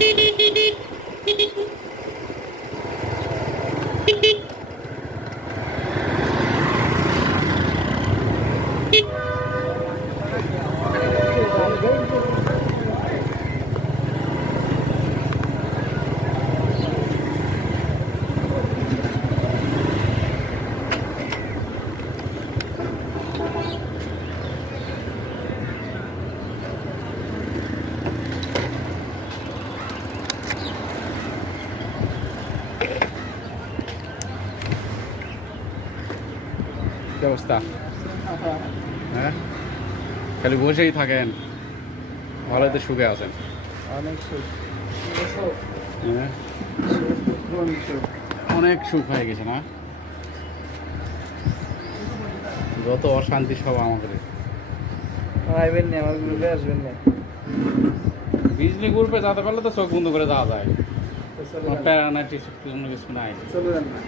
Thank you. কি অবস্থা হ্যাঁ? খালি বসেই থাকেন। ভালো তো সুখে আছেন। অনেক সুখ। হ্যাঁ? অনেক সুখ হয়ে গেছে না? যত অশান্তি সব আমাদের। আইবেন না আমার গ্রুপে আসবেন না। বিজলি গ্রুপে যাতে পারলে তো চোখ বন্ধ করে যাওয়া যায়। প্যারা নাই কিছু কিছু নাই। চলে যান না।